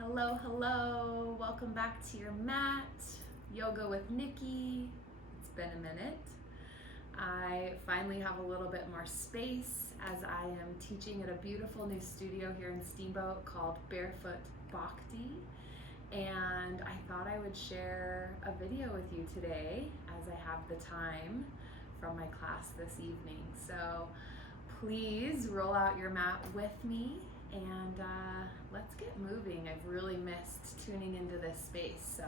Hello, hello. Welcome back to your mat. Yoga with Nikki. It's been a minute. I finally have a little bit more space as I am teaching at a beautiful new studio here in Steamboat called Barefoot Bhakti. And I thought I would share a video with you today as I have the time from my class this evening. So please roll out your mat with me and let's get moving. I've really missed tuning into this space, so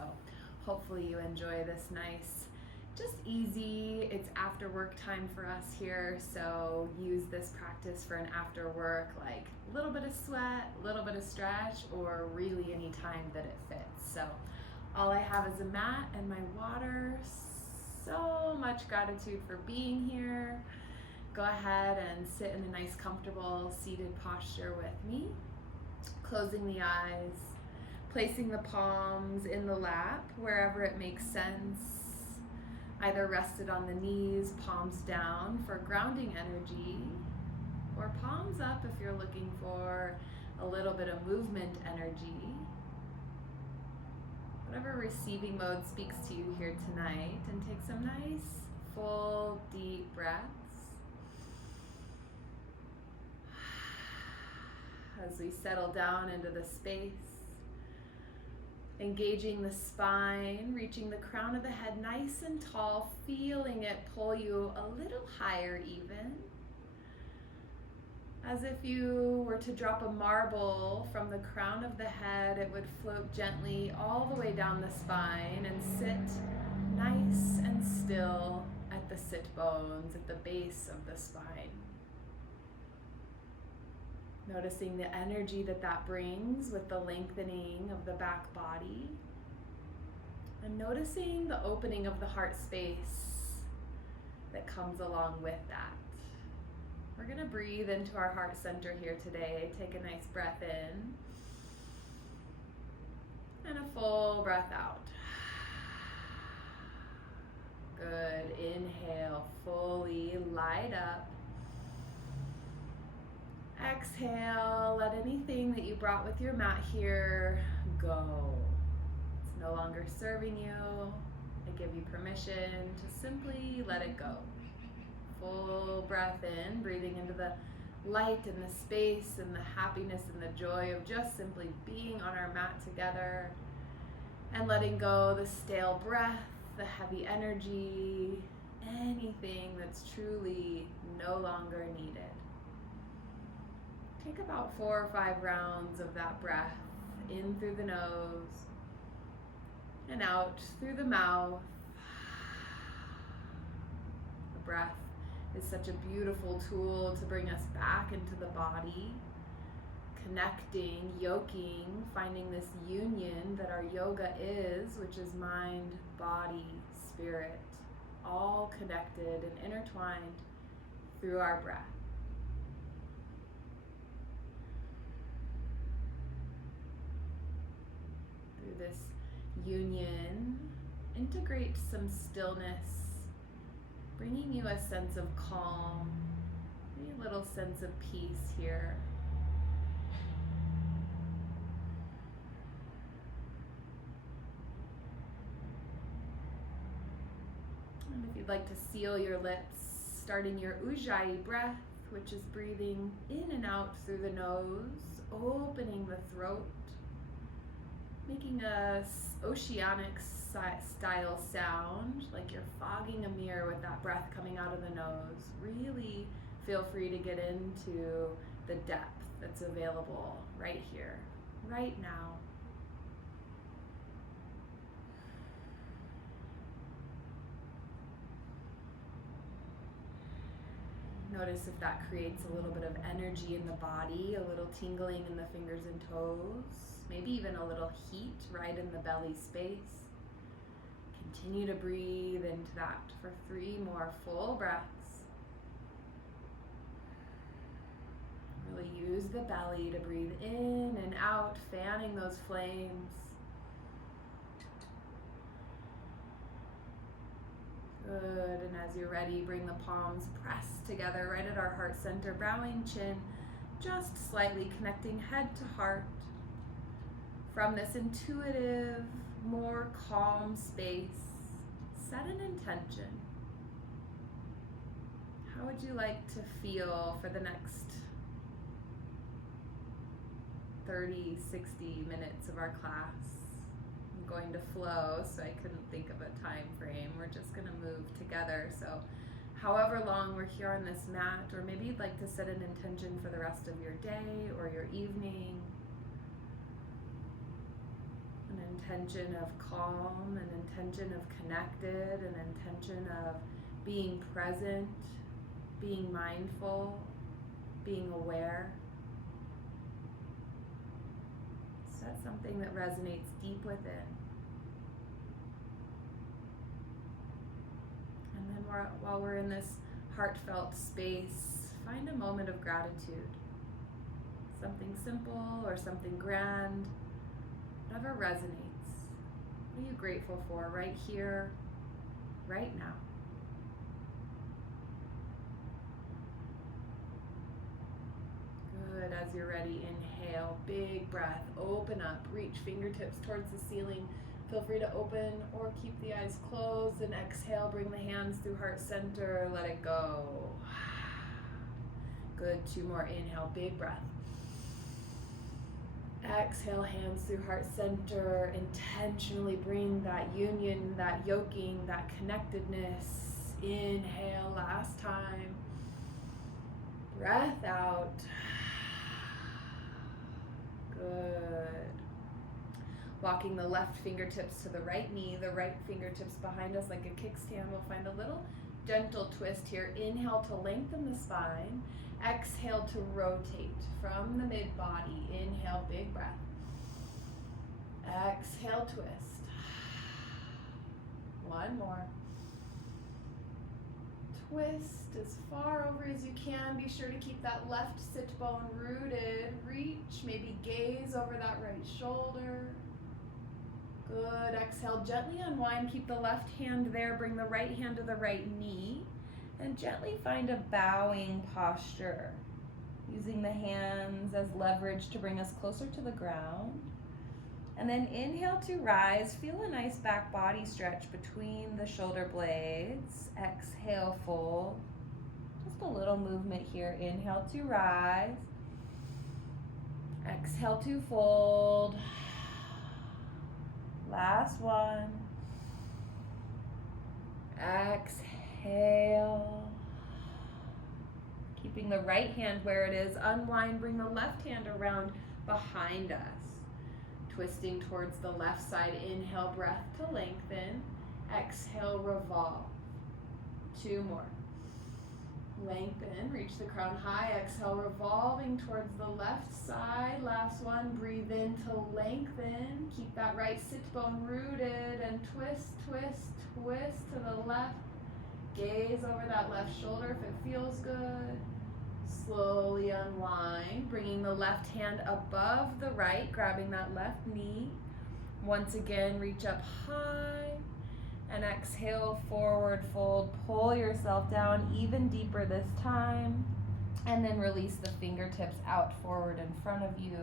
hopefully you enjoy this nice, just easy, it's after work time for us here, so use this practice for an after work, like a little bit of sweat, a little bit of stretch, or really any time that it fits. So all I have is a mat and my water. So much gratitude for being here. Go ahead and sit in a nice comfortable seated posture with me, closing the eyes, placing the palms in the lap wherever it makes sense, either rested on the knees, palms down for grounding energy, or palms up if you're looking for a little bit of movement energy. Whatever receiving mode speaks to you here tonight, and take some nice, full, deep breaths. As we settle down into the space, engaging the spine, reaching the crown of the head nice and tall, feeling it pull you a little higher even. As if you were to drop a marble from the crown of the head, it would float gently all the way down the spine and sit nice and still at the sit bones, at the base of the spine. Noticing the energy that brings with the lengthening of the back body. And noticing the opening of the heart space that comes along with that. We're going to breathe into our heart center here today. Take a nice breath in. And a full breath out. Good. Inhale, fully light up. Exhale, let anything that you brought with your mat here go. It's no longer serving you. I give you permission to simply let it go. Full breath in, breathing into the light and the space and the happiness and the joy of just simply being on our mat together, and letting go the stale breath, the heavy energy, anything that's truly no longer needed. Take about 4 or 5 rounds of that breath in through the nose and out through the mouth. The breath is such a beautiful tool to bring us back into the body, connecting, yoking, finding this union that our yoga is, which is mind, body, spirit, all connected and intertwined through our breath. Through this union, integrate some stillness, bringing you a sense of calm, maybe a little sense of peace here. And if you'd like to seal your lips, starting your Ujjayi breath, which is breathing in and out through the nose, opening the throat, making a oceanic style sound, like you're fogging a mirror with that breath coming out of the nose. Really feel free to get into the depth that's available right here, right now. Notice if that creates a little bit of energy in the body, a little tingling in the fingers and toes, maybe even a little heat right in the belly space. Continue to breathe into that for 3 more full breaths. Really use the belly to breathe in and out, fanning those flames. Good, and as you're ready, bring the palms pressed together right at our heart center, bowing chin just slightly, connecting head to heart. From this intuitive, more calm space, set an intention. How would you like to feel for the next 30, 60 minutes of our class? I'm going to flow, so I couldn't think of a time frame. We're just going to move together. So however long we're here on this mat, or maybe you'd like to set an intention for the rest of your day or your evening. An intention of calm, an intention of connected, an intention of being present, being mindful, being aware. Set something that resonates deep within. And then while we're in this heartfelt space, find a moment of gratitude. Something simple or something grand, whatever resonates. What are you grateful for right here, right now? Good. As you're ready, inhale, big breath, open up, reach fingertips towards the ceiling. Feel free to open or keep the eyes closed, and exhale, bring the hands through heart center, let it go. Good. 2 more. Inhale, big breath. Exhale, hands through heart center. Intentionally bring that union, that yoking, that connectedness. Inhale, last time. Breath out. Good. Walking the left fingertips to the right knee, the right fingertips behind us like a kickstand. We'll find a little gentle twist here. Inhale to lengthen the spine. Exhale to rotate from the mid-body. Inhale, big breath. Exhale, twist. 1 more. Twist as far over as you can. Be sure to keep that left sit bone rooted. Reach, maybe gaze over that right shoulder. Good. Exhale, gently unwind. Keep the left hand there. Bring the right hand to the right knee. And gently find a bowing posture, using the hands as leverage to bring us closer to the ground. And then inhale to rise. Feel a nice back body stretch between the shoulder blades. Exhale, fold. Just a little movement here. Inhale to rise. Exhale to fold. Last one. Exhale. Keeping the right hand where it is. Unwind. Bring the left hand around behind us. Twisting towards the left side. Inhale, breath to lengthen. Exhale, revolve. 2 more. Lengthen, reach the crown high. Exhale, revolving towards the left side. Last one. Breathe in to lengthen. Keep that right sit bone rooted and twist, twist, twist to the left. Gaze over that left shoulder if it feels good. Slowly unwind, bringing the left hand above the right, grabbing that left knee. Once again, reach up high and exhale, forward fold. Pull yourself down even deeper this time, and then release the fingertips out forward in front of you.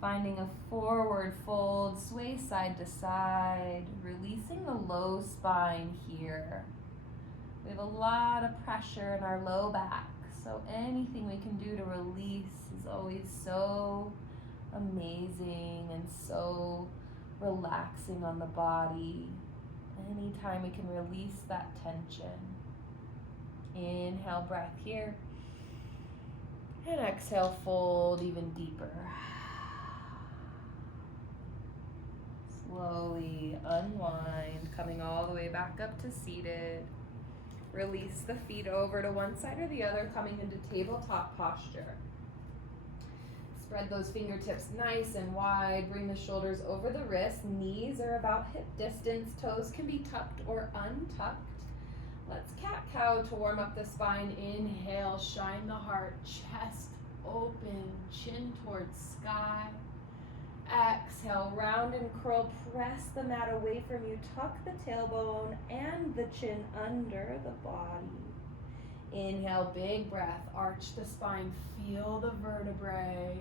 Finding a forward fold, sway side to side, releasing the low spine here. We have a lot of pressure in our low back, so anything we can do to release is always so amazing and so relaxing on the body. Anytime we can release that tension. Inhale, breath here. And exhale, fold even deeper. Slowly unwind, coming all the way back up to seated. Release the feet over to one side or the other, coming into tabletop posture. Spread those fingertips nice and wide. Bring the shoulders over the wrists. Knees are about hip distance. Toes can be tucked or untucked. Let's cat-cow to warm up the spine. Inhale, shine the heart. Chest open, chin towards sky. Exhale, round and curl. Press the mat away from you. Tuck the tailbone and the chin under the body. Inhale, big breath. Arch the spine. Feel the vertebrae.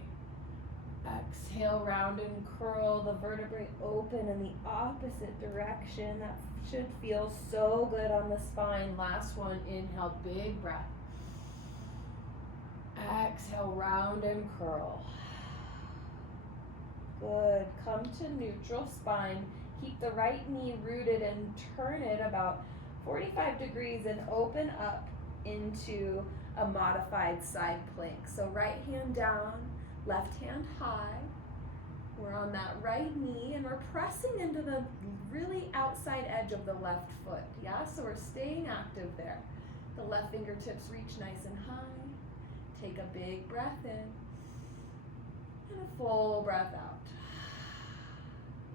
Exhale, round and curl the vertebrae open in the opposite direction. That should feel so good on the spine. Last one, inhale, big breath. Exhale, round and curl. Good. Come to neutral spine. Keep the right knee rooted and turn it about 45 degrees and open up into a modified side plank. So right hand down, left hand high. We're on that right knee and we're pressing into the really outside edge of the left foot. Yeah, so we're staying active there. The left fingertips reach nice and high. Take a big breath in and a full breath out.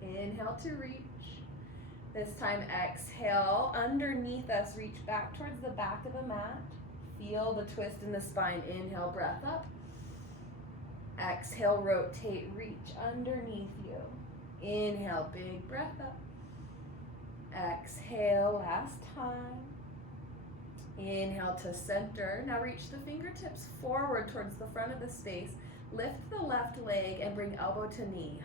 Inhale to reach. This time exhale, underneath us, reach back towards the back of the mat. Feel the twist in the spine. Inhale, breath up. Exhale, rotate, reach underneath you. Inhale, big breath up. Exhale, last time. Inhale to center. Now reach the fingertips forward towards the front of the space. Lift the left leg and bring elbow to knee.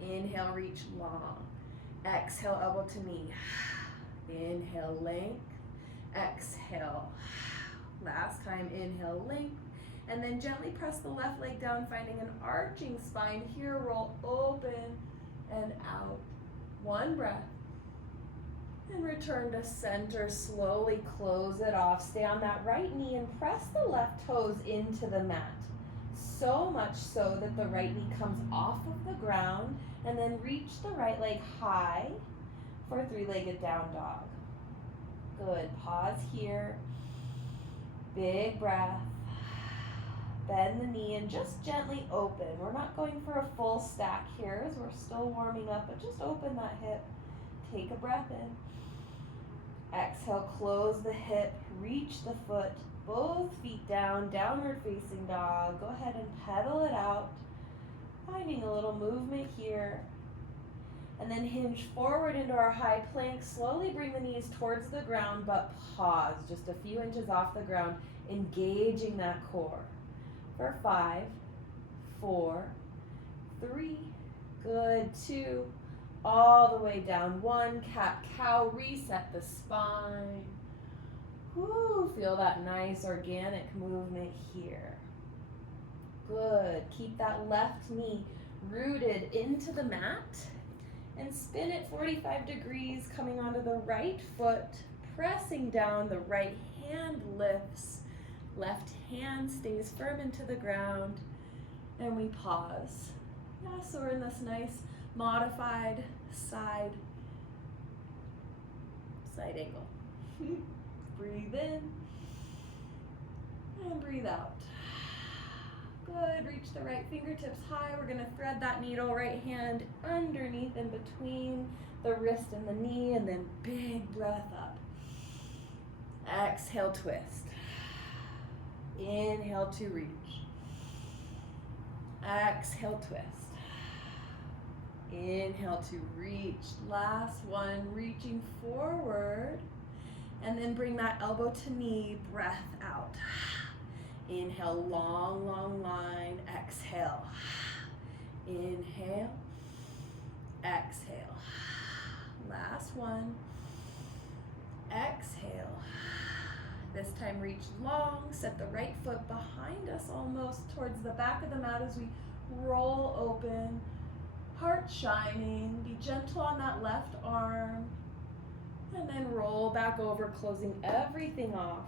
Inhale, reach long. Exhale, elbow to knee. Inhale, length. Exhale. Last time, inhale, length. And then gently press the left leg down, finding an arching spine. Here, roll open and out. One breath. And return to center. Slowly close it off. Stay on that right knee and press the left toes into the mat. So much so that the right knee comes off of the ground, and then reach the right leg high for three-legged down dog. Good. Pause here. Big breath. Bend the knee and just gently open. We're not going for a full stack here as we're still warming up, but just open that hip. Take a breath in. Exhale, close the hip, reach the foot, both feet down, downward facing dog. Go ahead and pedal it out. Finding a little movement here. And then hinge forward into our high plank. Slowly bring the knees towards the ground, but pause just a few inches off the ground, engaging that core. For 5, 4, 3, good, 2, all the way down, 1, cat-cow, reset the spine. Woo, feel that nice organic movement here. Good, keep that left knee rooted into the mat and spin it 45 degrees, coming onto the right foot, pressing down, the right hand lifts, left hand stays firm into the ground, and we pause. Yeah, so we're in this nice modified side angle. Breathe in and breathe out. Good, reach the right fingertips high. We're gonna thread that needle, right hand underneath in between the wrist and the knee, and then big breath up. Exhale, twist. Inhale to reach. Exhale, twist. Inhale to reach. Last one, reaching forward. And then bring that elbow to knee, breath out. Inhale, long, long line. Exhale. Inhale. Exhale. Last one. Exhale. This time reach long, set the right foot behind us almost towards the back of the mat as we roll open, heart shining, be gentle on that left arm, and then roll back over, closing everything off.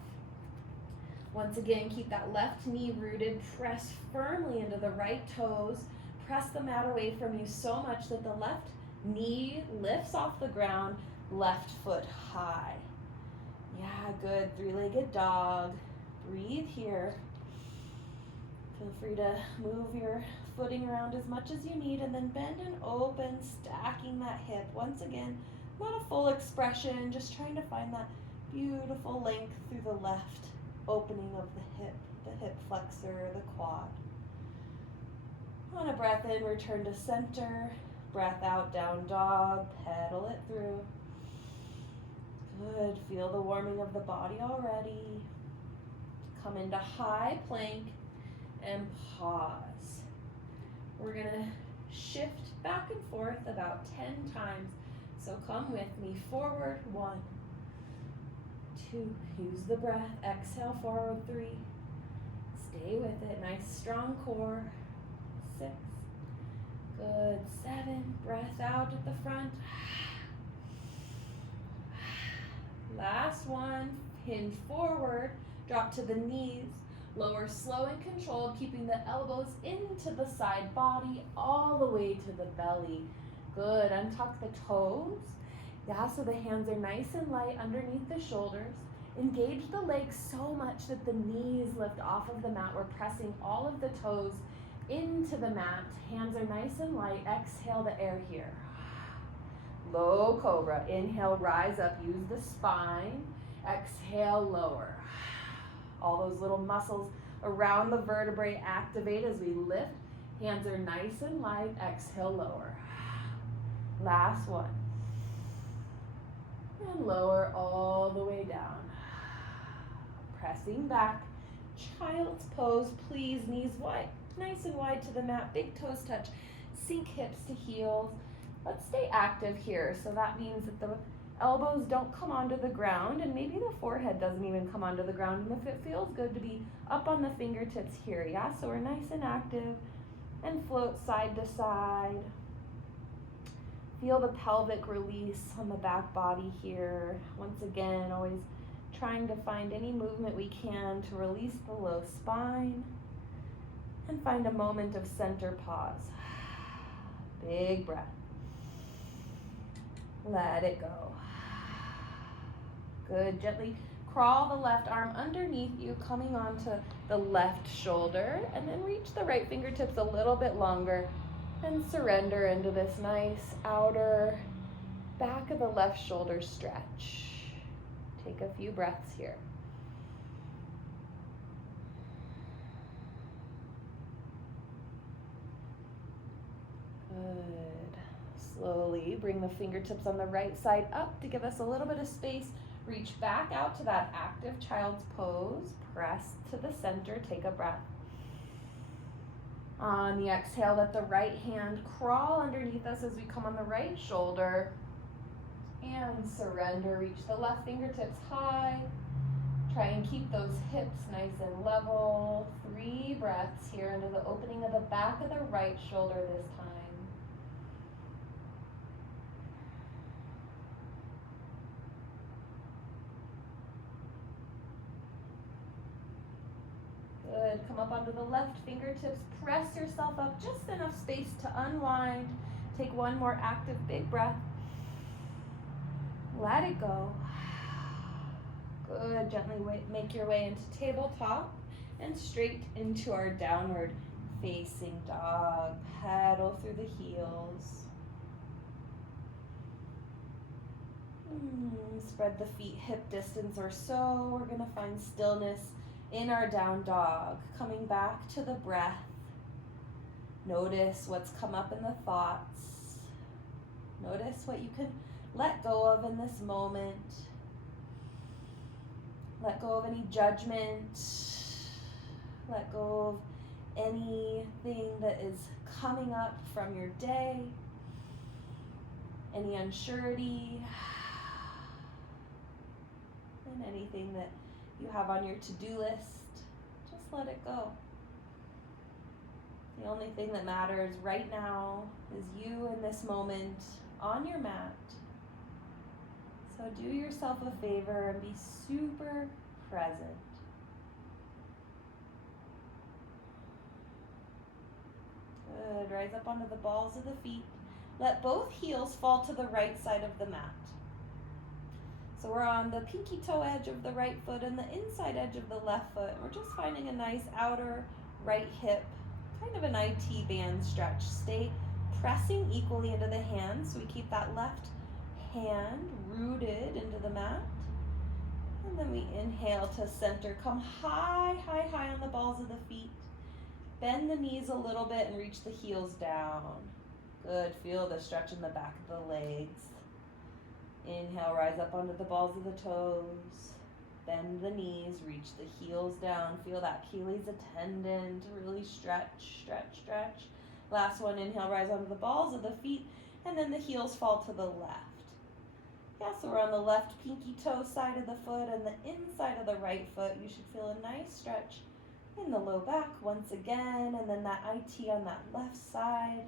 Once again, keep that left knee rooted, press firmly into the right toes, press the mat away from you so much that the left knee lifts off the ground, left foot high. Yeah, good. Three-legged dog. Breathe here. Feel free to move your footing around as much as you need, and then bend and open, stacking that hip. Once again, not a full expression, just trying to find that beautiful length through the left opening of the hip flexor, the quad. On a breath in, return to center. Breath out, down dog. Pedal it through. Good, feel the warming of the body already. Come into high plank and pause. We're gonna shift back and forth about 10 times. So come with me, forward, 1, 2, use the breath, exhale, forward, 3, stay with it, nice strong core, 6, good, 7, breath out at the front, last one, hinge forward, drop to the knees, lower slow and controlled, keeping the elbows into the side body, all the way to the belly. Good, untuck the toes. Yeah, so the hands are nice and light underneath the shoulders. Engage the legs so much that the knees lift off of the mat. We're pressing all of the toes into the mat. Hands are nice and light. Exhale the air here. Low cobra. Inhale, rise up, use the spine. Exhale, lower. All those little muscles around the vertebrae activate as we lift. Hands are nice and light. Exhale, lower. Last one. And lower all the way down. Pressing back. Child's pose, please. Knees wide, nice and wide to the mat. Big toes touch. Sink hips to heels. Let's stay active here. So that means that the elbows don't come onto the ground, and maybe the forehead doesn't even come onto the ground. And if it feels good to be up on the fingertips here, yeah? So we're nice and active and float side to side. Feel the pelvic release on the back body here. Once again, always trying to find any movement we can to release the low spine and find a moment of center pause. Big breath. Let it go. Good, gently crawl the left arm underneath you, coming onto the left shoulder, and then reach the right fingertips a little bit longer and surrender into this nice outer back of the left shoulder stretch. Take a few breaths here. Good. Slowly bring the fingertips on the right side up to give us a little bit of space. Reach back out to that active child's pose. Press to the center. Take a breath. On the exhale, let the right hand crawl underneath us as we come on the right shoulder. And surrender. Reach the left fingertips high. Try and keep those hips nice and level. 3 breaths here into the opening of the back of the right shoulder this time. Good. Come up onto the left fingertips. Press yourself up just enough space to unwind. Take one more active big breath. Let it go. Good. Gently make your way into tabletop and straight into our downward facing dog. Pedal through the heels. Spread the feet hip distance or so. We're going to find stillness in our down dog. Coming back to the breath. Notice what's come up in the thoughts. Notice what you can let go of in this moment. Let go of any judgment. Let go of anything that is coming up from your day. Any unsurety. And anything that you have on your to-do list. Just let it go. The only thing that matters right now is you in this moment on your mat. So do yourself a favor and be super present. Good. Rise up onto the balls of the feet. Let both heels fall to the right side of the mat. So we're on the pinky toe edge of the right foot and the inside edge of the left foot. We're just finding a nice outer right hip, kind of an IT band stretch. Stay pressing equally into the hands, so we keep that left hand rooted into the mat. And then we inhale to center. Come high, high, high on the balls of the feet. Bend the knees a little bit and reach the heels down. Good. Feel the stretch in the back of the legs. Inhale, rise up onto the balls of the toes. Bend the knees, reach the heels down. Feel that Achilles tendon to really stretch, stretch, stretch. Last one, inhale, rise onto the balls of the feet, and then the heels fall to the left. Yeah, so we're on the left pinky toe side of the foot and the inside of the right foot. You should feel a nice stretch in the low back once again, and then that IT on that left side.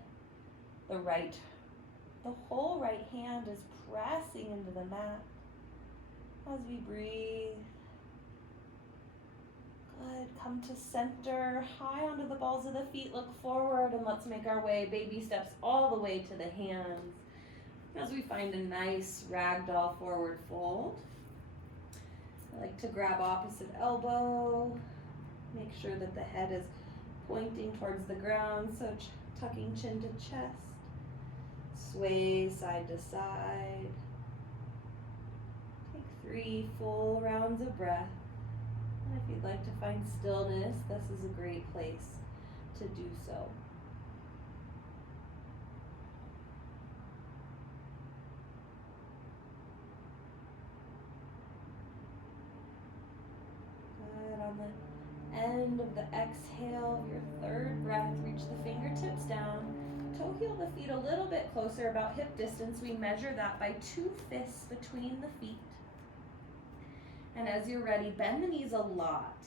The whole right hand is pressing into the mat as we breathe. Good, come to center, high onto the balls of the feet, look forward, and let's make our way, baby steps all the way to the hands. As we find a nice ragdoll forward fold. I like to grab opposite elbow, make sure that the head is pointing towards the ground, so tucking chin to chest. Sway side to side. Take 3 full rounds of breath. And if you'd like to find stillness, this is a great place to do so. Good. On the end of the exhale of your third breath, reach the fingertips down. Toe heel the feet a little bit closer, about hip distance. We measure that by 2 fists between the feet. And as you're ready, bend the knees a lot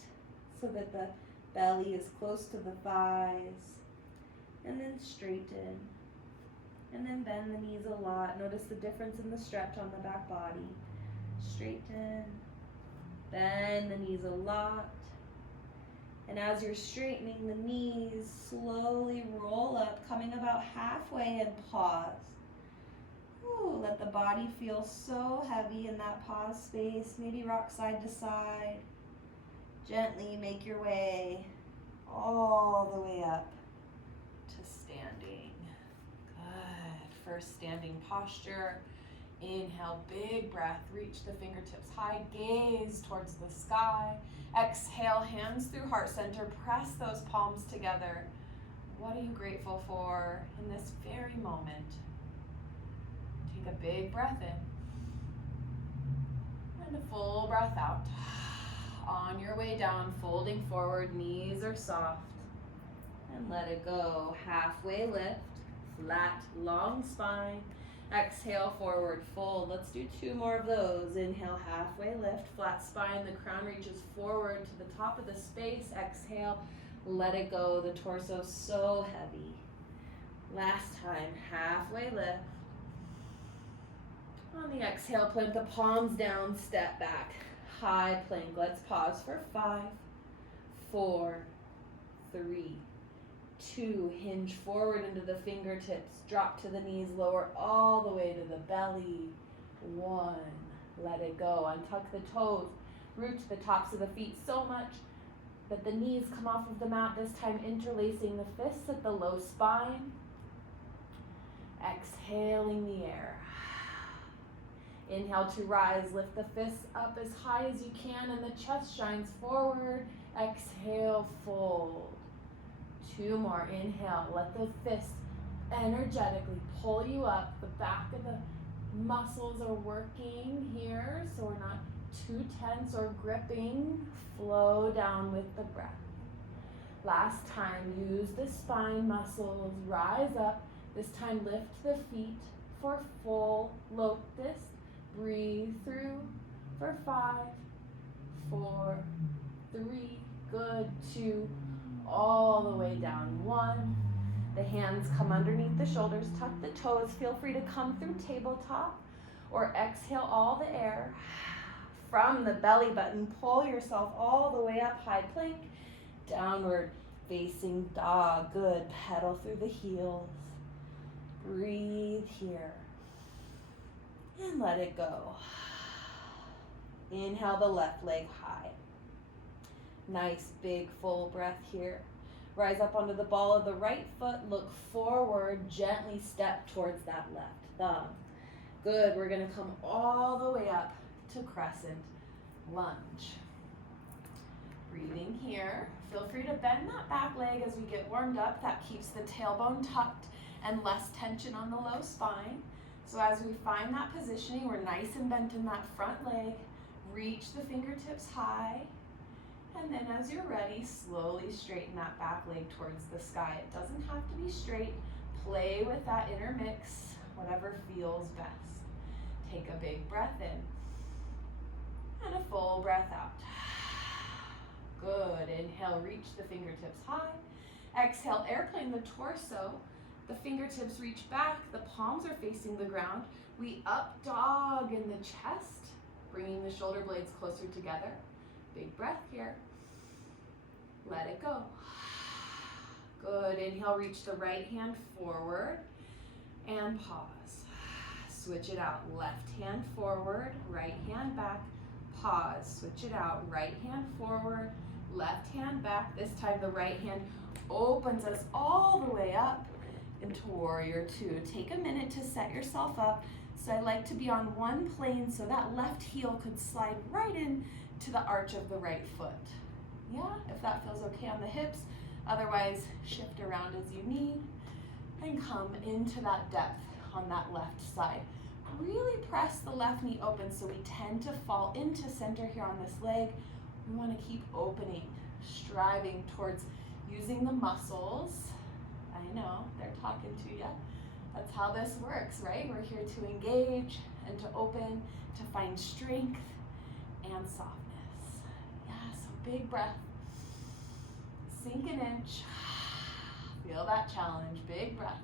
so that the belly is close to the thighs. And then straighten. And then bend the knees a lot. Notice the difference in the stretch on the back body. Straighten. Bend the knees a lot. And as you're straightening the knees, slowly roll up, coming about halfway, and pause. Ooh, let the body feel so heavy in that pause space. Maybe rock side to side. Gently make your way all the way up to standing. Good. First standing posture. Inhale, big breath, reach the fingertips high, gaze towards the sky. Exhale, hands through heart center, press those palms together. What are you grateful for in this very moment? Take a big breath in and a full breath out. On your way down, folding forward, knees are soft. And let it go. Halfway lift, flat, long spine. Exhale, forward fold. Let's do 2 more of those. Inhale, halfway lift, flat spine. The crown reaches forward to the top of the space. Exhale, let it go. The torso so heavy. Last time, halfway lift. On the exhale, plant the palms down, step back. High plank. Let's pause for 5, 4, 3, 2, hinge forward into the fingertips, drop to the knees, lower all the way to the belly. 1, let it go. Untuck the toes, root to the tops of the feet so much that the knees come off of the mat, this time interlacing the fists at the low spine. Exhaling the air. Inhale to rise, lift the fists up as high as you can and the chest shines forward. Exhale, fold. 2 more, inhale, let the fists energetically pull you up. The back of the muscles are working here, so we're not too tense or gripping. Flow down with the breath. Last time, use the spine muscles, rise up. This time, lift the feet for full lotus. Breathe through for 5, 4, 3, good, 2, all the way down, 1. The hands come underneath the shoulders, tuck the toes. Feel free to come through tabletop or exhale all the air. From the belly button, pull yourself all the way up, high plank, downward facing dog. Good, pedal through the heels. Breathe here. And let it go. Inhale the left leg high. Nice big full breath here. Rise up onto the ball of the right foot. Look forward. Gently step towards that left thumb. Good. We're going to come all the way up to crescent lunge. Breathing here. Feel free to bend that back leg as we get warmed up. That keeps the tailbone tucked and less tension on the low spine. So as we find that positioning, we're nice and bent in that front leg. Reach the fingertips high. And then as you're ready, slowly straighten that back leg towards the sky. It doesn't have to be straight. Play with that inner mix, whatever feels best. Take a big breath in and a full breath out. Good. Inhale, reach the fingertips high. Exhale, airplane the torso. The fingertips reach back. The palms are facing the ground. We up dog in the chest, bringing the shoulder blades closer together. Big breath here. Let it go. Good. Inhale, reach the right hand forward and pause. Switch it out. Left hand forward, right hand back. Pause. Switch it out. Right hand forward, left hand back. This time the right hand opens us all the way up into warrior two. Take a minute to set yourself up. So I like to be on one plane so that left heel could slide right in to the arch of the right foot. Yeah, if that feels okay on the hips. Otherwise, shift around as you need and come into that depth on that left side. Really press the left knee open so we tend to fall into center here on this leg. We want to keep opening, striving towards using the muscles. I know, they're talking to you. That's how this works, right? We're here to engage and to open, to find strength and softness. Yeah, so big breath. Sink an inch. Feel that challenge. Big breath.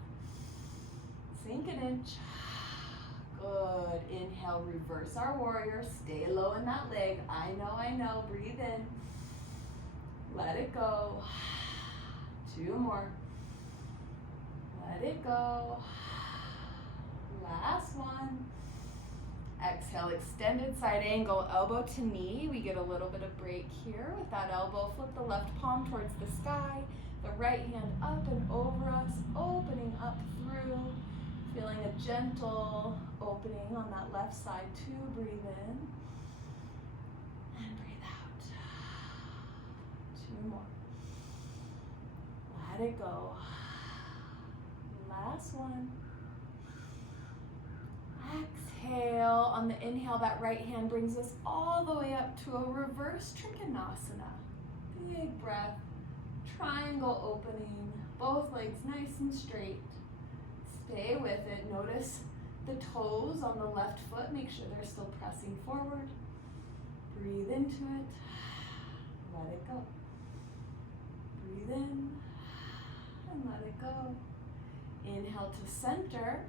Sink an inch. Good. Inhale, reverse our warrior. Stay low in that leg. I know. Breathe in. Let it go. 2 more. Let it go. Last one. Exhale, extended side angle, elbow to knee. We get a little bit of break here with that elbow. Flip the left palm towards the sky. The right hand up and over us, opening up through. Feeling a gentle opening on that left side too. Breathe in and breathe out. 2 more. Let it go. Last one. Exhale. On the inhale, that right hand brings us all the way up to a reverse trikonasana. Big breath. Triangle opening. Both legs nice and straight. Stay with it. Notice the toes on the left foot. Make sure they're still pressing forward. Breathe into it. Let it go. Breathe in and let it go. Inhale to center,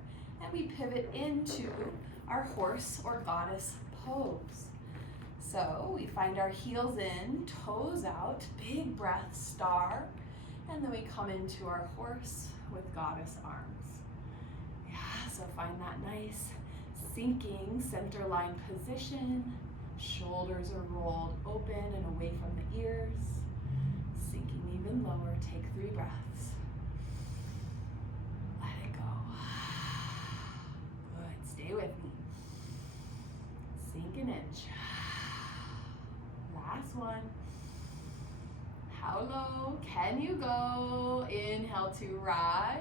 and we pivot into our horse or goddess pose. So we find our heels in, toes out, big breath, star, and then we come into our horse with goddess arms. Yeah, so find that nice sinking center line position. Shoulders are rolled open and away from the ears. Sinking even lower, take 3 breaths. Let it go. Good, stay with me. Sink an inch. Last one. How low can you go? Inhale to rise.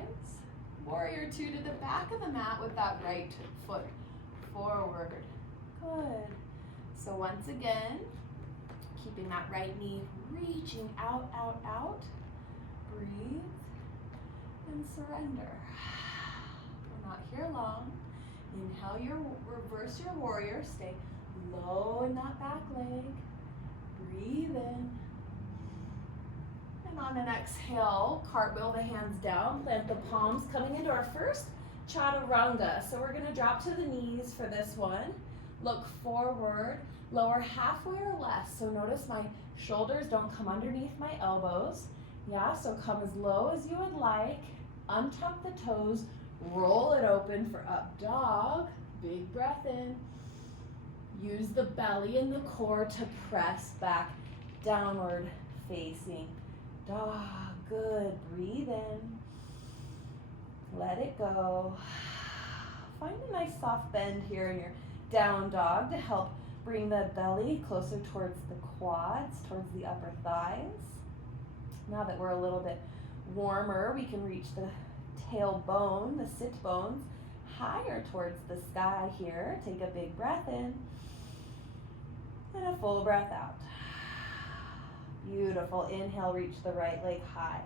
Warrior 2 to the back of the mat with that right foot forward. Good. So once again, keeping that right knee reaching out, out, out. Breathe and surrender. We're not here long. Inhale, reverse your warrior. Stay low in that back leg. Breathe in. And on an exhale, cartwheel the hands down, plant the palms, coming into our first chaturanga. So we're gonna drop to the knees for this one. Look forward, lower halfway or less. So notice my shoulders don't come underneath my elbows. Yeah, so come as low as you would like. Untuck the toes, roll it open for up dog. Big breath in. Use the belly and the core to press back, downward facing dog. Good, breathe in. Let it go. Find a nice soft bend here in your down dog to help bring the belly closer towards the quads, towards the upper thighs. Now that we're a little bit warmer, we can reach the tailbone, the sit bones, higher towards the sky here. Take a big breath in and a full breath out. Beautiful. Inhale, reach the right leg high.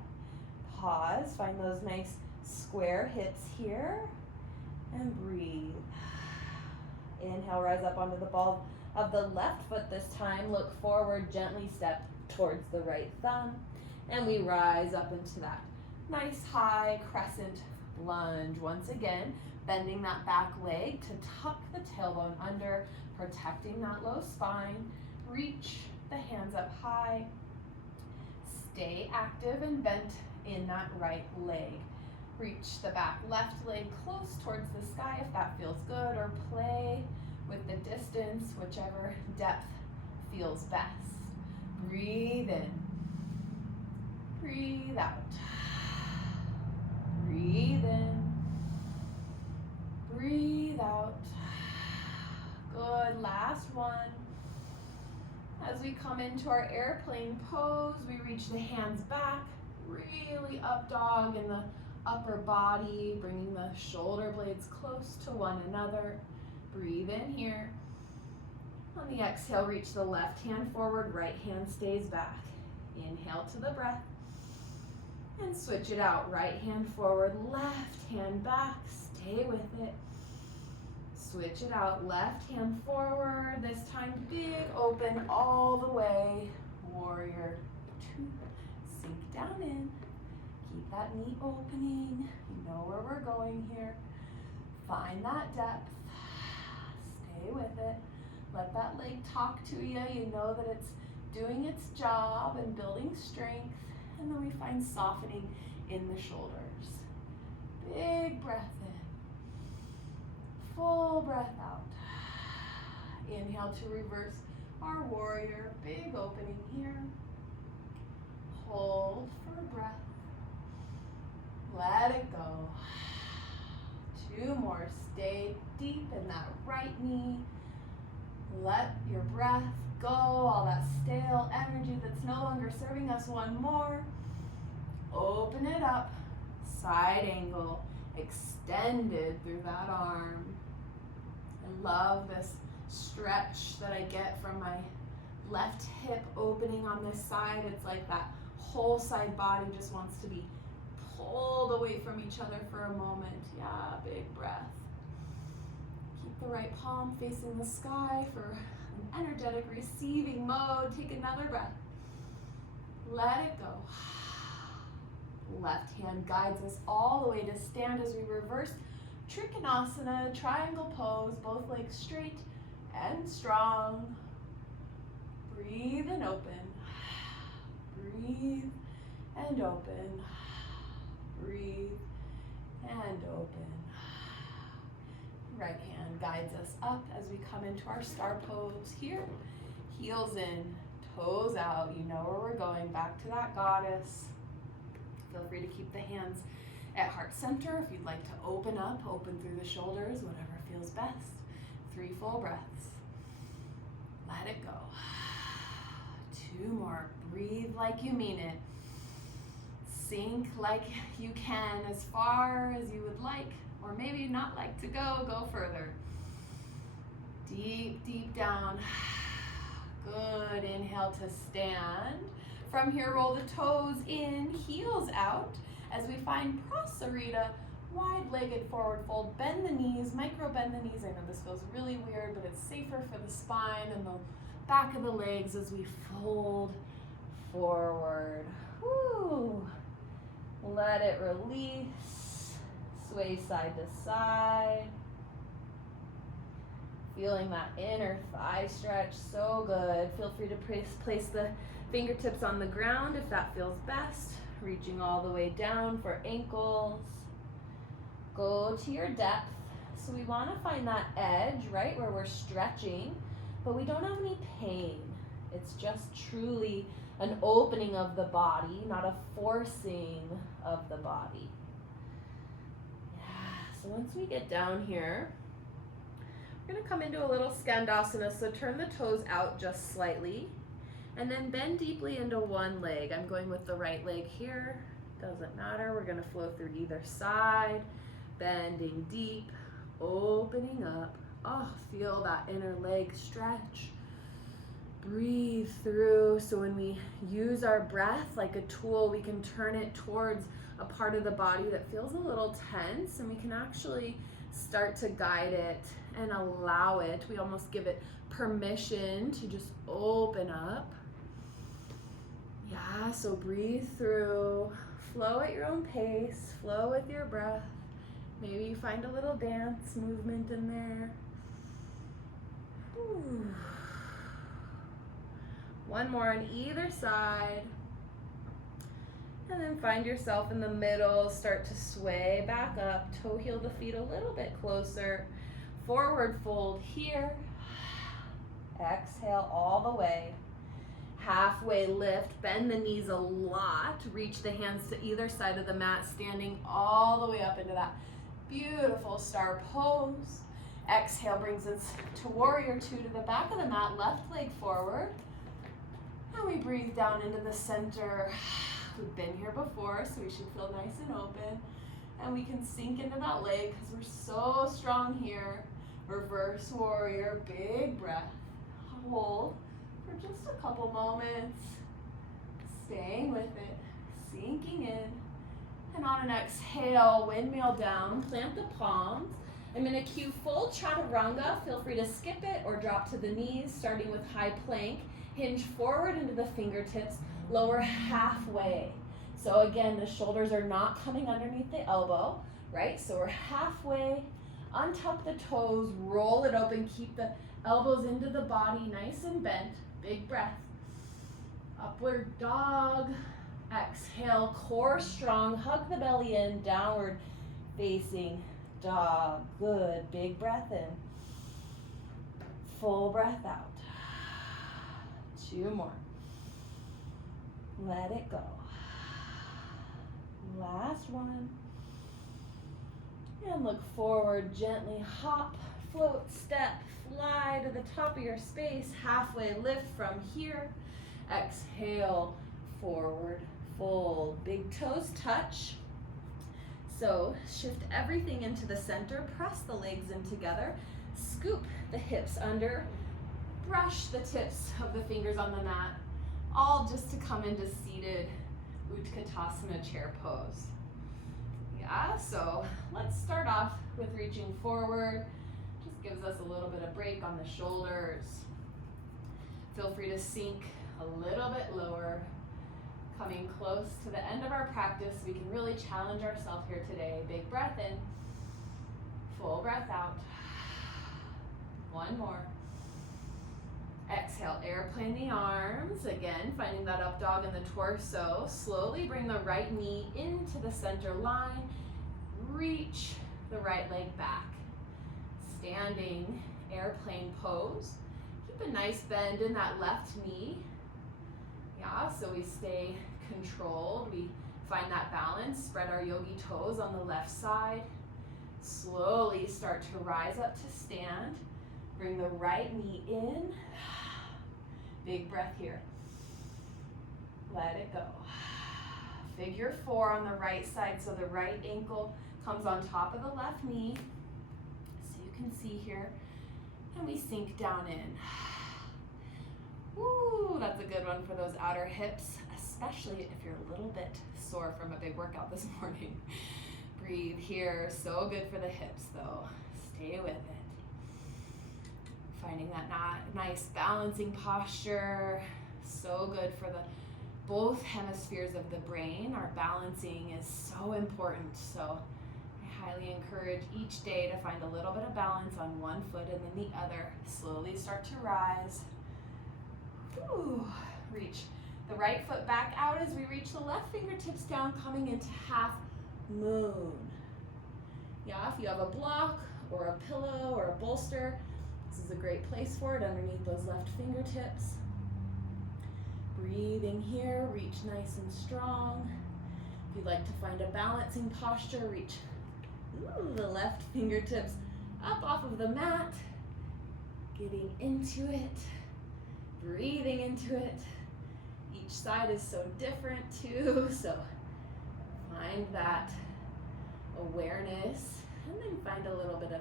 Pause, find those nice square hips here, and breathe. Inhale, rise up onto the ball of the left foot this time. Look forward, gently step towards the right thumb, and we rise up into that nice high crescent lunge. Once again, bending that back leg to tuck the tailbone under, protecting that low spine. Reach the hands up high. Stay active and bent in that right leg. Reach the back left leg close towards the sky if that feels good, or play with the distance, whichever depth feels best. Breathe in. Breathe out. Breathe in. Breathe out. Good, last one. As we come into our airplane pose, we reach the hands back, really up dog in the upper body, bringing the shoulder blades close to one another. Breathe in here. On the exhale, reach the left hand forward, right hand stays back. Inhale to the breath. And switch it out. Right hand forward, left hand back. Stay with it. Switch it out. Left hand forward. This time big open all the way. Warrior 2. Sink down in. Keep that knee opening. You know where we're going here. Find that depth. Stay with it. Let that leg talk to you. You know that it's doing its job and building strength. And then we find softening in the shoulders. Big breath in. Full breath out. Inhale to reverse our warrior. Big opening here. Hold for breath. Let it go. 2 more. Stay deep in that right knee. Let your breath go, all that stale energy that's no longer serving us. 1 more. Open it up. Side angle. Extended through that arm. I love this stretch that I get from my left hip opening on this side. It's like that whole side body just wants to be pulled away from each other for a moment. Yeah, big breath. Keep the right palm facing the sky for an energetic receiving mode. Take another breath. Let it go. Left hand guides us all the way to stand as we reverse Trikonasana, triangle pose, both legs straight and strong. Breathe and open. Breathe and open. Breathe and open. Right hand guides us up as we come into our star pose here. Heels in, toes out. You know where we're going, back to that goddess. Feel free to keep the hands at heart center. If you'd like to open up, open through the shoulders, whatever feels best. 3 full breaths. Let it go. 2 more. Breathe like you mean it. Sink like you can, as far as you would like, or maybe not like to go. Go further. Deep, deep down. Good. Inhale to stand. From here, roll the toes in, heels out, as we find Prasarita, wide-legged forward fold. Bend the knees, micro bend the knees. I know this feels really weird, but it's safer for the spine and the back of the legs as we fold forward. Woo. Let it release. Sway side to side. Feeling that inner thigh stretch, so good. Feel free to place the fingertips on the ground if that feels best. Reaching all the way down for ankles. Go to your depth. So we want to find that edge, right, where we're stretching, but we don't have any pain. It's just truly an opening of the body, not a forcing of the body. Yeah, so once we get down here, we're going to come into a little Skandasana, so turn the toes out just slightly, and then bend deeply into one leg. I'm going with the right leg here, doesn't matter. We're going to flow through either side, bending deep, opening up. Oh, feel that inner leg stretch. Breathe through. So when we use our breath like a tool, we can turn it towards a part of the body that feels a little tense, and we can actually start to guide it and allow it. We almost give it permission to just open up. Yeah, so breathe through, flow at your own pace, flow with your breath. Maybe you find a little dance movement in there. Whew. One more on either side. And then find yourself in the middle, start to sway back up, toe heel the feet a little bit closer. Forward fold here. Exhale all the way. Halfway lift, bend the knees a lot, reach the hands to either side of the mat, standing all the way up into that beautiful star pose. Exhale brings us to warrior two to the back of the mat, left leg forward. And we breathe down into the center. We've been here before, so we should feel nice and open. And we can sink into that leg because we're so strong here. Reverse warrior, big breath. Hold for just a couple moments. Staying with it, sinking in. And on an exhale, windmill down, plant the palms. I'm going to cue full chaturanga. Feel free to skip it or drop to the knees, starting with high plank. Hinge forward into the fingertips, lower halfway. So again, the shoulders are not coming underneath the elbow, right? So we're halfway, untap the toes, roll it open, keep the elbows into the body, nice and bent. Big breath. Upward dog. Exhale, core strong, hug the belly in, downward facing dog. Good, big breath in. Full breath out. 2 more. Let it go. Last one. And look forward, gently hop, float, step, fly to the top of your space. Halfway lift from here. Exhale, forward, fold. Big toes touch. So shift everything into the center, press the legs in together, scoop the hips under, brush the tips of the fingers on the mat, all just to come into seated Utkatasana chair pose. Yeah, so let's start off with reaching forward. Just gives us a little bit of break on the shoulders. Feel free to sink a little bit lower. Coming close to the end of our practice, we can really challenge ourselves here today. Big breath in, full breath out. One more. Exhale, airplane the arms. Again, finding that up dog in the torso. Slowly bring the right knee into the center line. Reach the right leg back. Standing airplane pose. Keep a nice bend in that left knee. Yeah, so we stay controlled. We find that balance. Spread our yogi toes on the left side. Slowly start to rise up to stand. Bring the right knee in. Big breath here. Let it go. Figure 4 on the right side, so the right ankle comes on top of the left knee. So you can see here. And we sink down in. Woo, that's a good one for those outer hips, especially if you're a little bit sore from a big workout this morning. Breathe here. So good for the hips, though. Stay with it. Finding that nice balancing posture. So good for both hemispheres of the brain. Our balancing is so important. So I highly encourage each day to find a little bit of balance on one foot and then the other. Slowly start to rise. Ooh, reach the right foot back out as we reach the left fingertips down, coming into half moon. Yeah, if you have a block or a pillow or a bolster, this is a great place for it underneath those left fingertips. Breathing here, reach nice and strong. If you'd like to find a balancing posture, reach the left fingertips up off of the mat, getting into it. Breathing into it. Each side is so different too, so find that awareness and then find a little bit of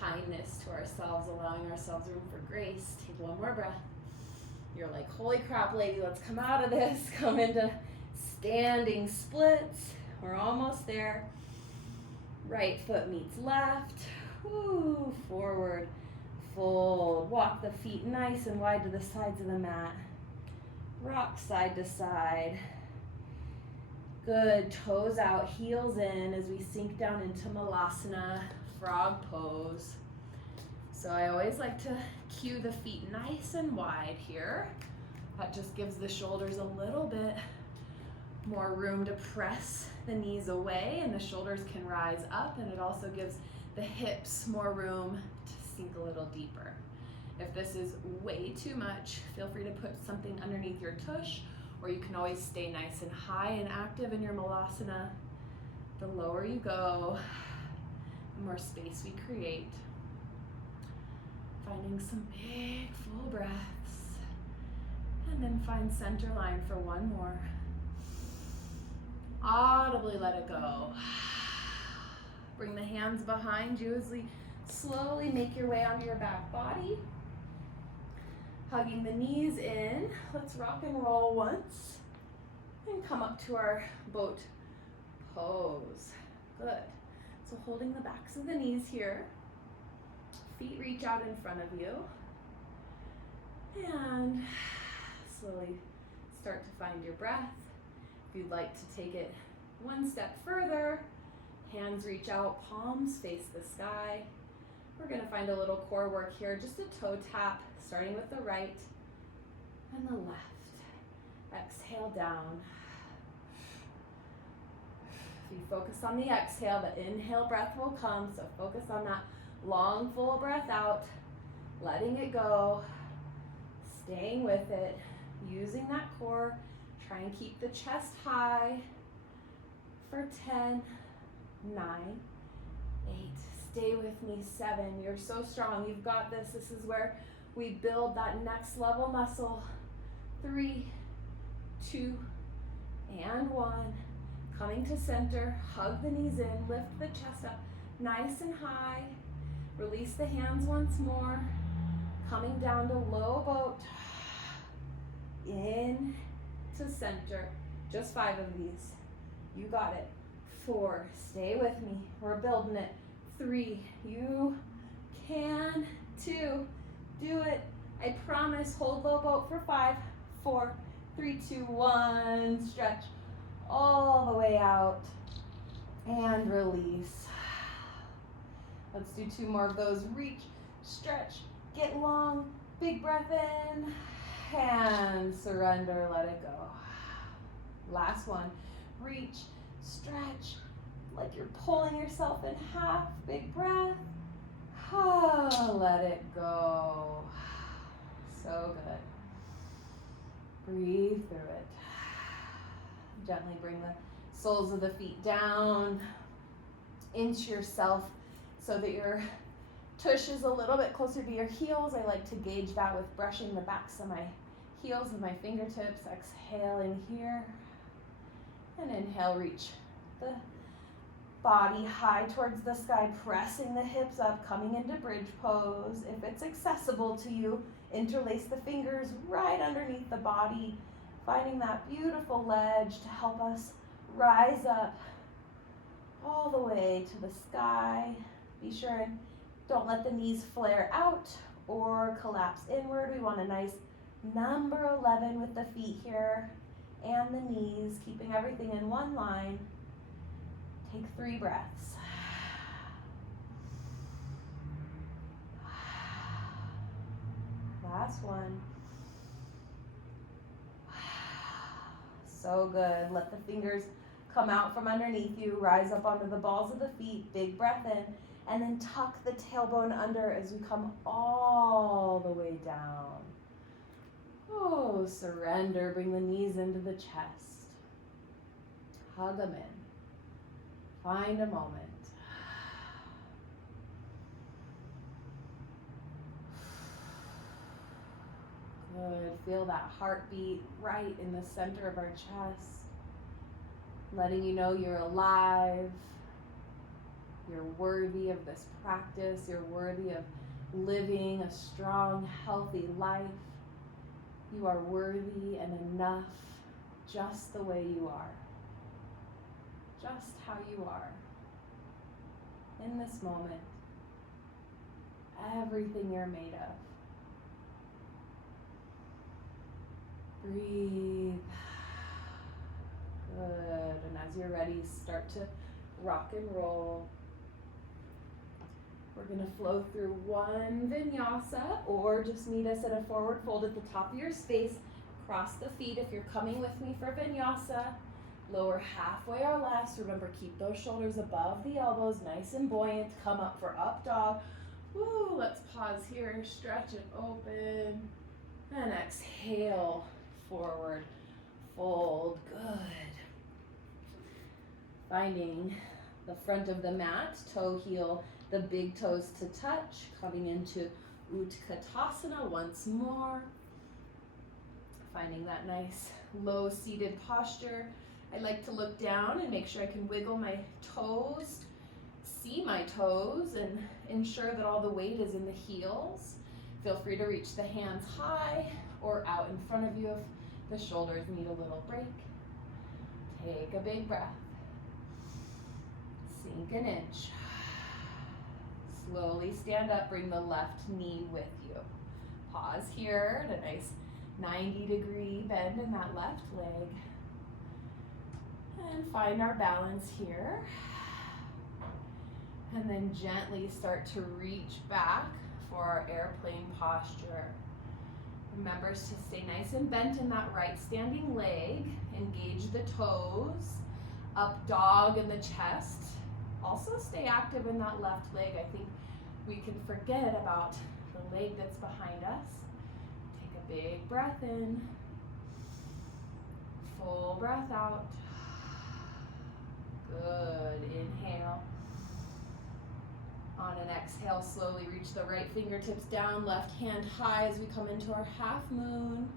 kindness to ourselves, allowing ourselves room for grace. Take one more breath. You're like, holy crap, lady, let's come out of this. Come into standing splits. We're almost there. Right foot meets left. Woo, forward, fold. Walk the feet nice and wide to the sides of the mat. Rock side to side. Good, toes out, heels in as we sink down into Malasana, frog pose. So I always like to cue the feet nice and wide here. That just gives the shoulders a little bit more room to press the knees away, and the shoulders can rise up, and it also gives the hips more room to sink a little deeper. If this is way too much, feel free to put something underneath your tush, or you can always stay nice and high and active in your Malasana. The lower you go, the more space we create. Finding some big full breaths, and then find center line for one more. Audibly let it go. Bring the hands behind you as we slowly make your way onto your back body. Hugging the knees in. Let's rock and roll once. And come up to our boat pose. Good. So holding the backs of the knees here. Feet reach out in front of you. And slowly start to find your breath. If you'd like to take it one step further, hands reach out, palms face the sky. We're going to find a little core work here, just a toe tap, starting with the right and the left. Exhale down. If you focus on the exhale, the inhale breath will come, so focus on that long, full breath out, letting it go, staying with it, using that core. Try and keep the chest high for 10, 9, 8, stay with me, 7, you're so strong, you've got this. This is where we build that next level muscle. 3, 2, and 1. Coming to center, hug the knees in, lift the chest up nice and high. Release the hands once more. Coming down to low boat. In to center. Just 5 of these. You got it. 4, stay with me. We're building it. 3, you can. 2, do it. I promise. Hold low boat for 5, 4, 3, 2, 1. Stretch all the way out and release. Let's do 2 more of those. Reach, stretch, get long, big breath in, and surrender, let it go. Last one. Reach, stretch, like you're pulling yourself in half, big breath. Let it go. So good. Breathe through it. Gently bring the soles of the feet down. Inch yourself so that your tush is a little bit closer to your heels. I like to gauge that with brushing the backs of my heels with my fingertips. Exhale in here. And inhale, reach the body high towards the sky, pressing the hips up, coming into bridge pose. If it's accessible to you, interlace the fingers right underneath the body, finding that beautiful ledge to help us rise up all the way to the sky. Be sure and don't let the knees flare out or collapse inward. We want a nice number 11 with the feet here and the knees, keeping everything in one line. Take 3 breaths. Last one. So good. Let the fingers come out from underneath you. Rise up onto the balls of the feet. Big breath in. And then tuck the tailbone under as we come all the way down. Oh, surrender. Bring the knees into the chest. Hug them in. Find a moment. Good. Feel that heartbeat right in the center of our chest, letting you know you're alive, you're worthy of this practice, you're worthy of living a strong, healthy life. You are worthy and enough just the way you are. Just how you are. In this moment. Everything you're made of. Breathe. Good. And as you're ready, start to rock and roll. We're going to flow through one vinyasa, or just meet us at a forward fold at the top of your space. Cross the feet if you're coming with me for vinyasa. Lower halfway or less. Remember, keep those shoulders above the elbows, nice and buoyant. Come up for up dog. Woo, let's pause here, stretch it open. And exhale, forward fold. Good. Finding the front of the mat, toe heel, the big toes to touch, coming into Utkatasana once more. Finding that nice low seated posture. I like to look down and make sure I can wiggle my toes, see my toes, and ensure that all the weight is in the heels. Feel free to reach the hands high or out in front of you if the shoulders need a little break. Take a big breath. Sink an inch. Slowly stand up, bring the left knee with you. Pause here at a nice 90-degree bend in that left leg. And find our balance here. And then gently start to reach back for our airplane posture. Remember to stay nice and bent in that right standing leg. Engage the toes. Up dog in the chest. Also stay active in that left leg. I think we can forget about the leg that's behind us. Take a big breath in. Full breath out. Good. Inhale. On an exhale, slowly reach the right fingertips down, left hand high as we come into our half moon.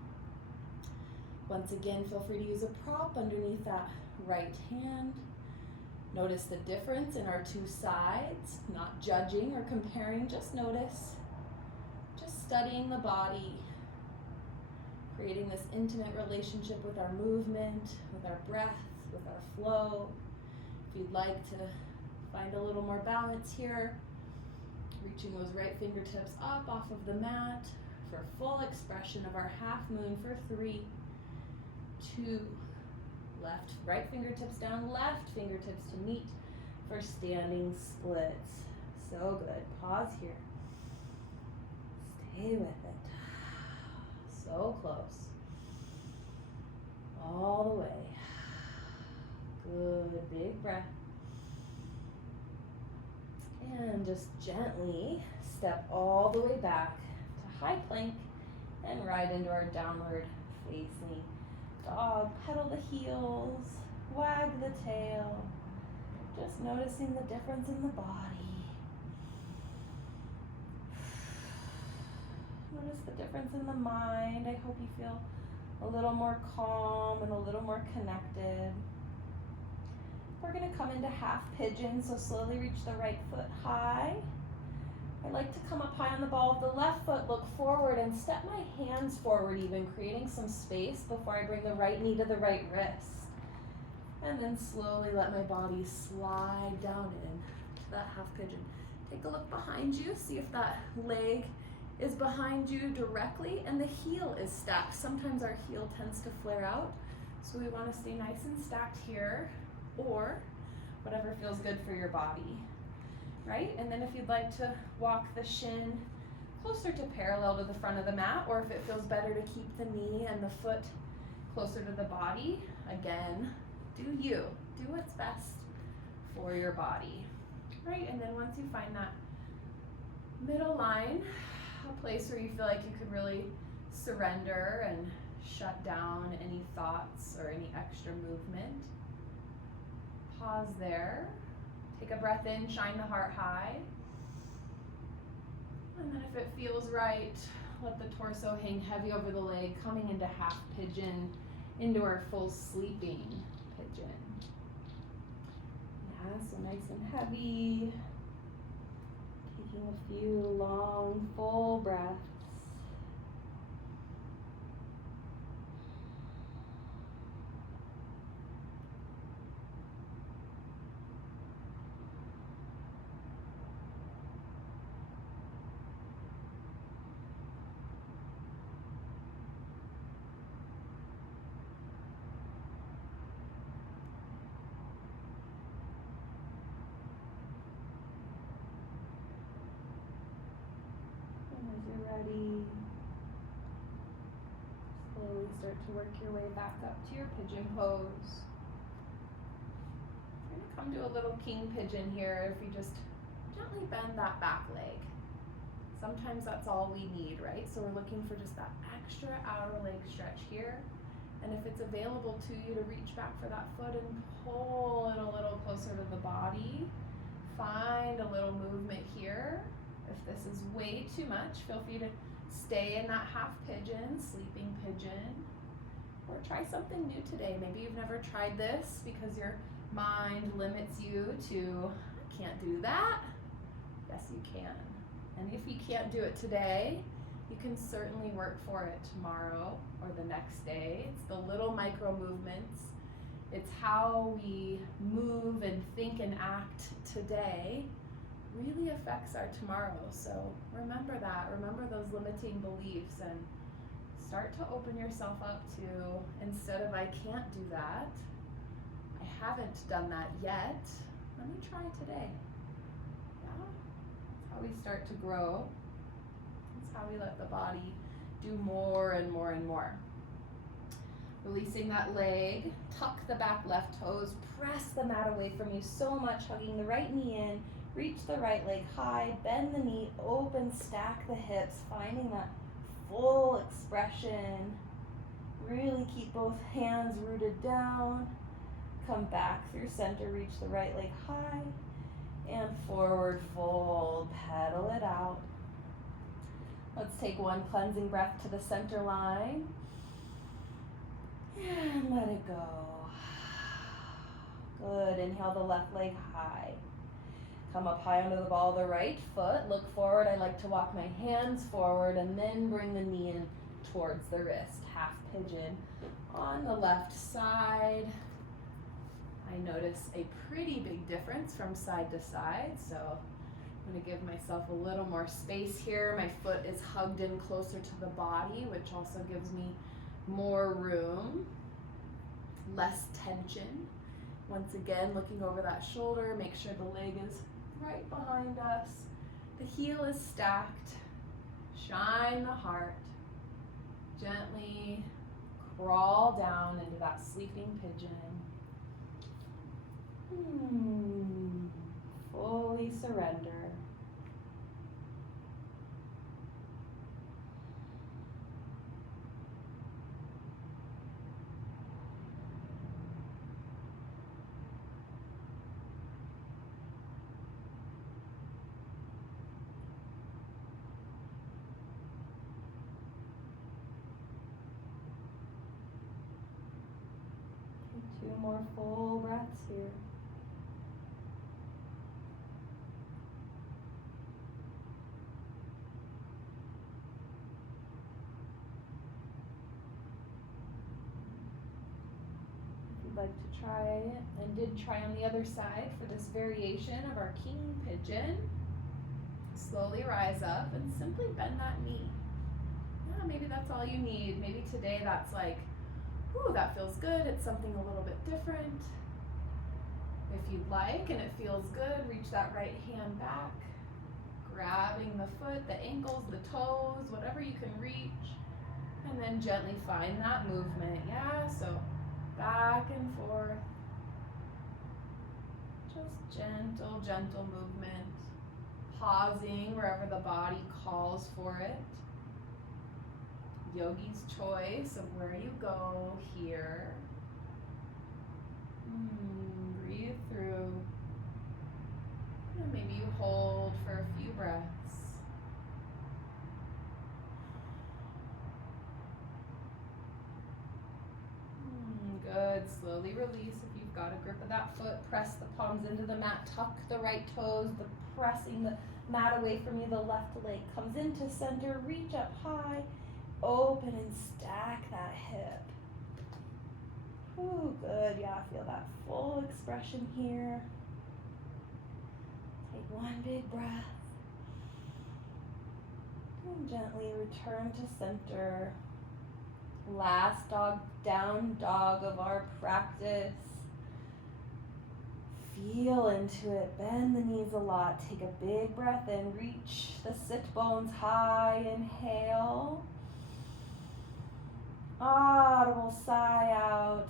Once again, feel free to use a prop underneath that right hand. Notice the difference in our two sides, not judging or comparing, just notice. Just studying the body, creating this intimate relationship with our movement, with our breath, with our flow. If you'd like to find a little more balance here, reaching those right fingertips up off of the mat for full expression of our half moon for 3, 2, right fingertips down, left fingertips to meet for standing splits. So good. Pause here. Stay with it. So close. All the way. Good. Big breath. And just gently step all the way back to high plank and right into our downward facing dog. Pedal the heels, wag the tail, just noticing the difference in the body. Notice the difference in the mind. I hope you feel a little more calm and a little more connected. We're going to come into half pigeon, so slowly reach the right foot high. I like to come up high on the ball of the left foot, look forward, and step my hands forward even, creating some space before I bring the right knee to the right wrist. And then slowly let my body slide down into that half pigeon. Take a look behind you, see if that leg is behind you directly and the heel is stacked. Sometimes our heel tends to flare out, so we want to stay nice and stacked here, or whatever feels good for your body. Right? And then if you'd like to walk the shin closer to parallel to the front of the mat, or if it feels better to keep the knee and the foot closer to the body, again, do you. Do what's best for your body. Right? And then once you find that middle line, a place where you feel like you could really surrender and shut down any thoughts or any extra movement, pause there. Take a breath in, shine the heart high. And then if it feels right, let the torso hang heavy over the leg, coming into half pigeon, into our full sleeping pigeon. Yeah, so nice and heavy. Taking a few long, full breaths. start to work your way back up to your pigeon pose. We're gonna come to a little king pigeon here if you just gently bend that back leg. Sometimes that's all we need, right? So we're looking for just that extra outer leg stretch here. And if it's available to you to reach back for that foot and pull it a little closer to the body, find a little movement here. If this is way too much, feel free to stay in that half pigeon, sleeping pigeon, or try something new today. Maybe you've never tried this because your mind limits you to, I can't do that. Yes, you can. And if you can't do it today, you can certainly work for it tomorrow or the next day. It's the little micro movements. It's how we move and think and act today really affects our tomorrow. So remember that. Remember those limiting beliefs and start to open yourself up to, instead of I can't do that, I haven't done that yet, let me try today. Yeah? That's how we start to grow. That's how we let the body do more and more and more. Releasing that leg, tuck the back left toes, press the mat away from you so much, hugging the right knee in, reach the right leg high, bend the knee, open, stack the hips, finding that full expression. Really keep both hands rooted down. Come back through center, reach the right leg high, and forward fold, pedal it out. Let's take one cleansing breath to the center line. And let it go. Good. Inhale the left leg high. Come up high onto the ball of the right foot. Look forward. I like to walk my hands forward and then bring the knee in towards the wrist. Half pigeon on the left side. I notice a pretty big difference from side to side, so I'm going to give myself a little more space here. My foot is hugged in closer to the body, which also gives me more room, less tension. Once again, looking over that shoulder, make sure the leg is right behind us. The heel is stacked. Shine the heart. Gently crawl down into that sleeping pigeon. Fully surrender. Two more full breaths here. If you'd like to try, and did try on the other side for this variation of our king pigeon, slowly rise up and simply bend that knee. Yeah, maybe that's all you need. Maybe today that's like, ooh, that feels good. It's something a little bit different. If you'd like and it feels good, reach that right hand back, grabbing the foot, the ankles, the toes, whatever you can reach, and then gently find that movement. Yeah, so back and forth. Just gentle, gentle movement. Pausing wherever the body calls for it. Yogi's choice of where you go here. Breathe through. And maybe you hold for a few breaths. Good. Slowly release. If you've got a grip of that foot, press the palms into the mat. Tuck the right toes. Pressing the mat away from you. The left leg comes into center. Reach up high. Open and stack that hip. Ooh, good. Yeah, feel that full expression here. Take one big breath. And gently return to center. Last down dog of our practice. Feel into it. Bend the knees a lot. Take a big breath in. Reach the sit bones high. Inhale. Audible sigh out.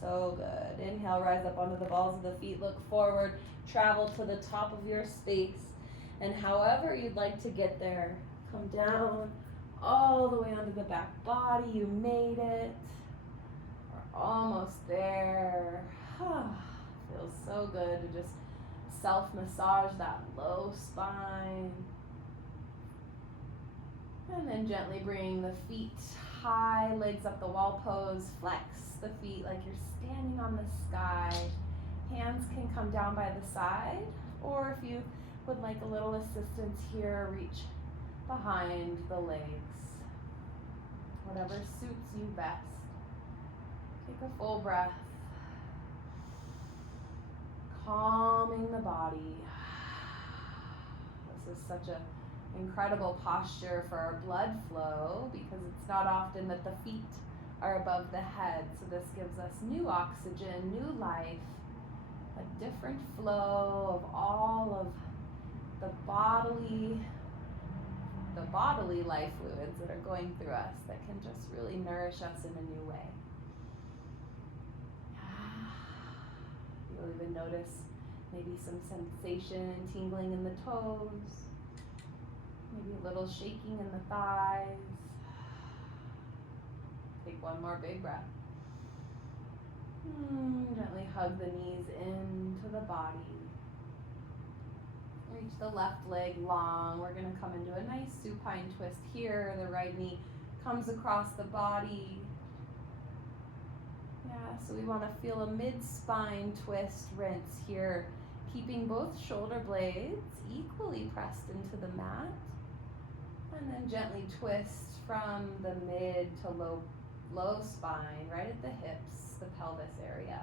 So good. Inhale, rise up onto the balls of the feet, look forward, travel to the top of your space, and however you'd like to get there, come down all the way onto the back body. You made it. We're almost there. Feels so good to just self-massage that low spine. And then gently bring the feet high, legs up the wall pose. Flex the feet like you're standing on the sky. Hands can come down by the side, or if you would like a little assistance here, reach behind the legs. Whatever suits you best. Take a full breath. Calming the body. This is such an incredible posture for our blood flow because it's not often that the feet are above the head. So this gives us new oxygen, new life, a different flow of all of the bodily life fluids that are going through us that can just really nourish us in a new way. You'll even notice maybe some sensation and tingling in the toes, maybe a little shaking in the thighs. Take one more big breath. Gently hug the knees into the body. Reach the left leg long. We're going to come into a nice supine twist here. The right knee comes across the body. Yeah, so we want to feel a mid-spine twist, rinse here, keeping both shoulder blades equally pressed into the mat. And then gently twist from the mid to low spine, right at the hips, the pelvis area.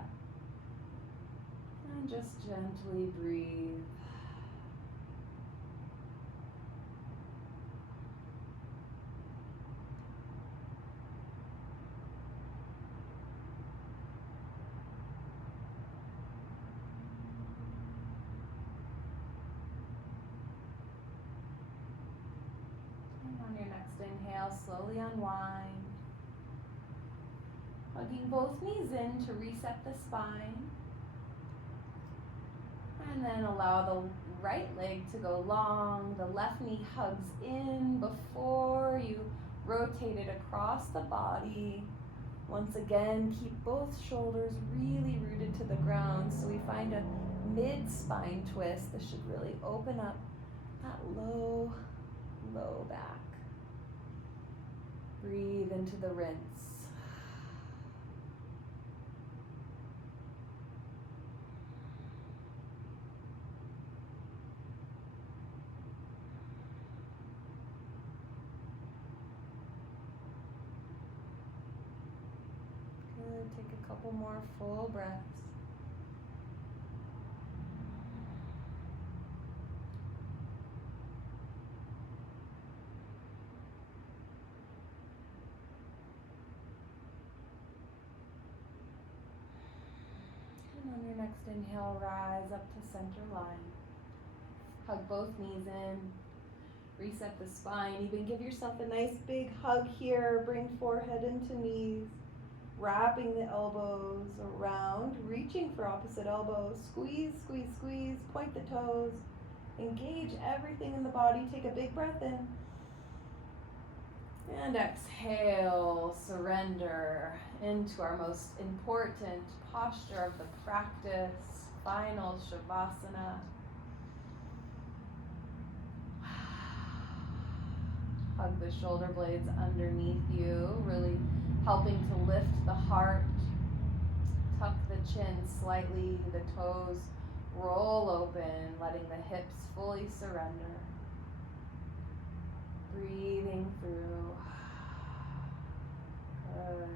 And just gently breathe. On your next inhale, slowly unwind. Hugging both knees in to reset the spine. And then allow the right leg to go long. The left knee hugs in before you rotate it across the body. Once again, keep both shoulders really rooted to the ground so we find a mid-spine twist. This should really open up that low back. Breathe into the rinse. Good. Take a couple more full breaths. On your next inhale, rise up to center line. Hug both knees in. Reset the spine. Even give yourself a nice big hug here. Bring forehead into knees. Wrapping the elbows around. Reaching for opposite elbows. Squeeze, squeeze, squeeze. Point the toes. Engage everything in the body. Take a big breath in. And exhale, surrender into our most important posture of the practice, final Shavasana. Hug the shoulder blades underneath you, really helping to lift the heart. Tuck the chin slightly, the toes roll open, letting the hips fully surrender. Breathing through. Good.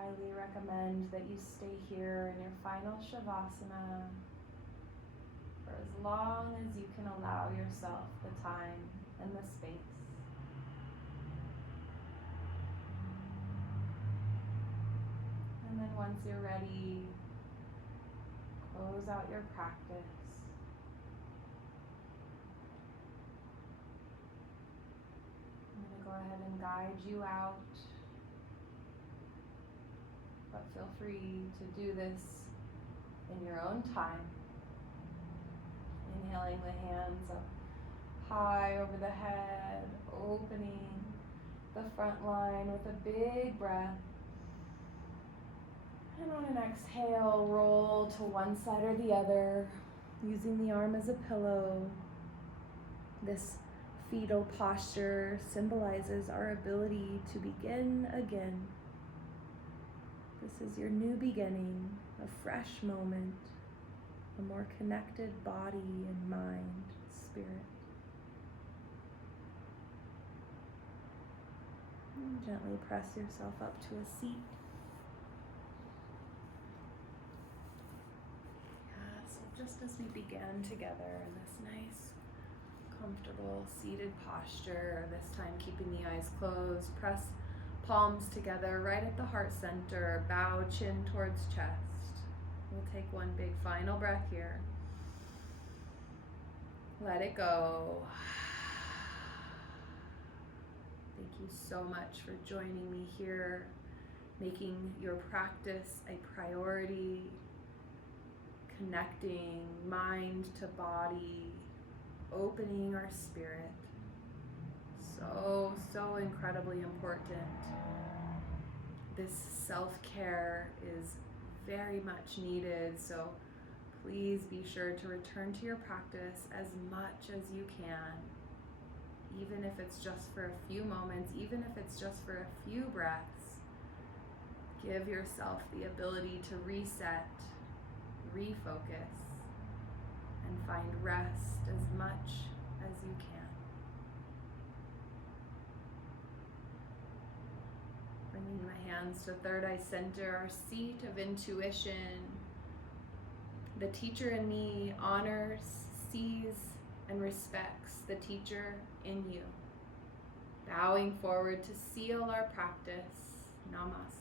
highly recommend that you stay here in your final Shavasana for as long as you can allow yourself the time and the space. And then once you're ready, close out your practice. I'm going to go ahead and guide you out, but feel free to do this in your own time. Inhaling the hands up high over the head, opening the front line with a big breath. And on an exhale, roll to one side or the other, using the arm as a pillow. This fetal posture symbolizes our ability to begin again. This is your new beginning, a fresh moment, a more connected body and mind, spirit. And gently press yourself up to a seat. So just as we began together in this nice, comfortable seated posture, this time keeping the eyes closed, press palms together right at the heart center, bow chin towards chest. We'll take one big final breath here. Let it go. Thank you so much for joining me here, making your practice a priority, connecting mind to body, opening our spirit. So incredibly important. This self-care is very much needed, so please be sure to return to your practice as much as you can, even if it's just for a few moments, even if it's just for a few breaths. Give yourself the ability to reset, refocus, and find rest as much as you can. Bringing the hands to third eye center, our seat of intuition. The teacher in me honors, sees, and respects the teacher in you. Bowing forward to seal our practice. Namaste.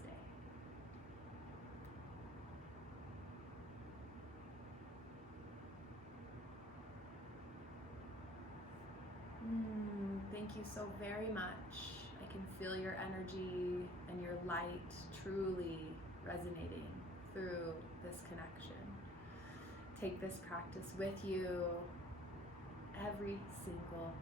Thank you so very much. I can feel your energy and your light truly resonating through this connection. Take this practice with you every single